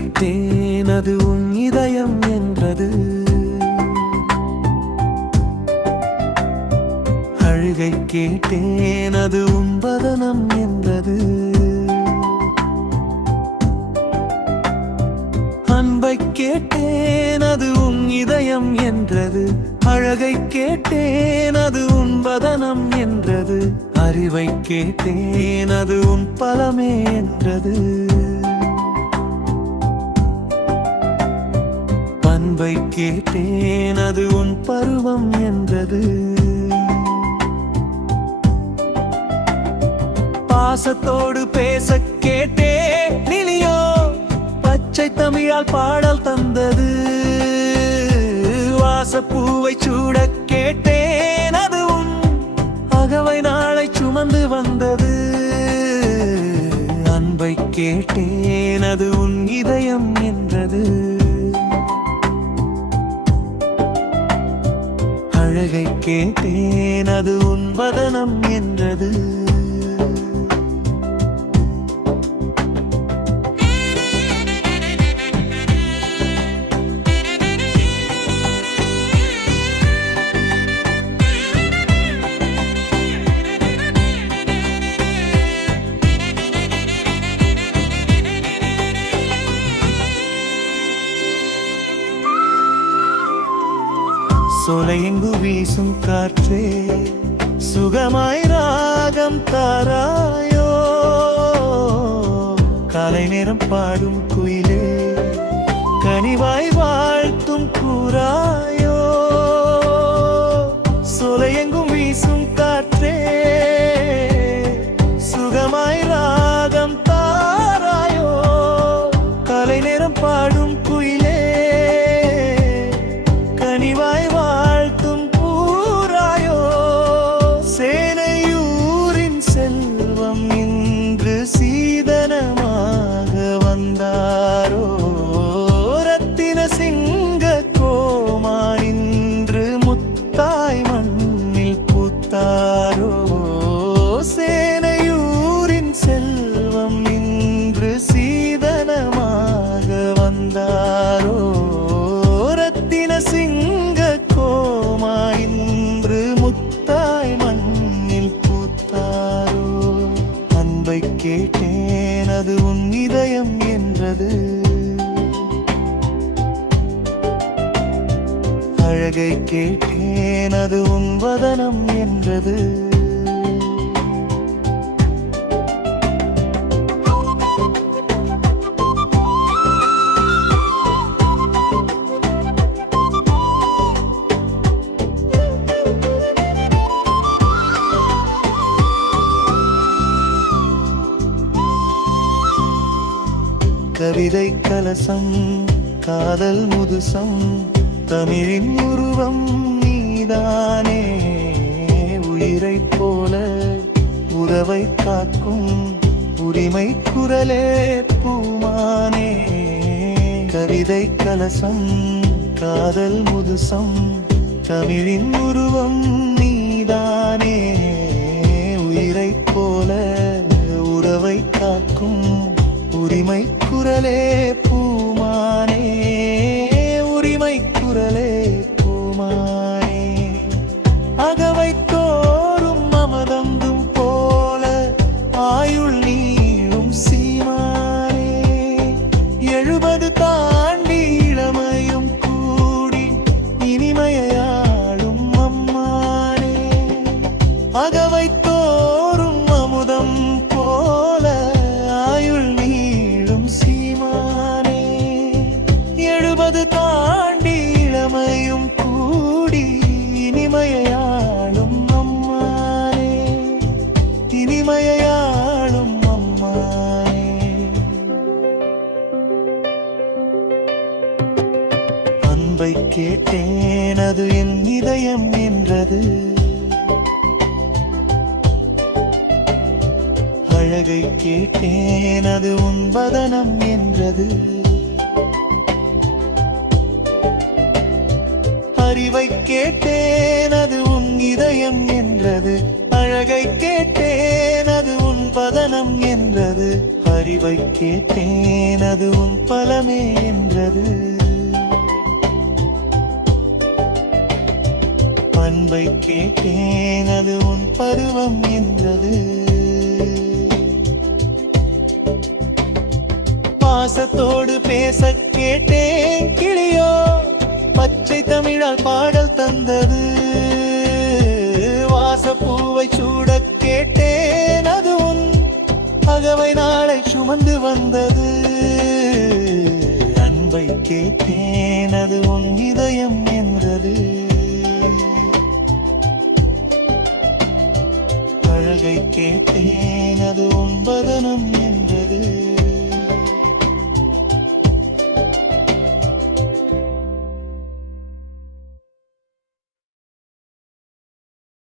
கேட்டேன் அது உன் இதயம் என்றது. அழுகை கேட்டேன் அது உன்பதனம் என்றது. அன்பை கேட்டேன் அது உன் இதயம் என்றது. அழகை கேட்டேன் அது உன் என்றது. அறிவை கேட்டேன் அது உன் பலமே என்றது. அன்பை கேட்டேன் அது உன் பருவம் என்றது. பாசத்தோடு பேச கேட்டே நிலியோ பச்சை தமிழால் பாடல் தந்தது. வாசப்பூவை சூட கேட்டேன் அது உன் அகவை நாளை சுமந்து வந்தது. அன்பை கேட்டேன் அது உன் இதயம் என்றது. அழகை கேட்டேன் அது உன் வதனம் என்றது. சொலையெங்கு வீசும் காற்றே? சுகமாய் ராகம் தாராயோ? கலை நேரம் பாடும் குயிலே கனிவா சிங்க கோமா இன்று முத்தாய் மண்ணில் பூத்தாரோ? அன்பை கேட்டேன் அது உன் இதயம் என்றது. அழகை கேட்டேன் அது உன் வதனம் என்றது. கவிதை கலசம் காதல் முதுசம் தமிழின் உருவம் நீதானே. உயிரை போல உறவை காக்கும் உரிமை குரலே பூமானே. கவிதை கலசம் காதல் முதுசம் தமிழின் உருவம் நீதானே. உயிரை போல உறவை காக்கும் உரிமை குரலே பூமானே உரிமை குரலே பூமானே. அகவை தோறும் அமதந்தும் போல ஆயுள் நீளும் சீமானே. எழுபது தாண்டி இளமையும் கூடி இனிமையாளும் அம்மானே. அகவை அன்பை கேட்டேன். அது என் இதயம் நின்றது. அழகை கேட்டேன். அது உன்பதனம் என்றது அறிவை கேட்டேன். அது உன் இதயம் என்றது அழகை கேட்டேன். அது உன் பதனம் என்றது அறிவை கேட்டேன். அது உன் பலமே என்றது அன்பை கேட்டேன் அது உன் பருவம் என்றது. பாசத்தோடு பேச கேட்டேன் கிளியோ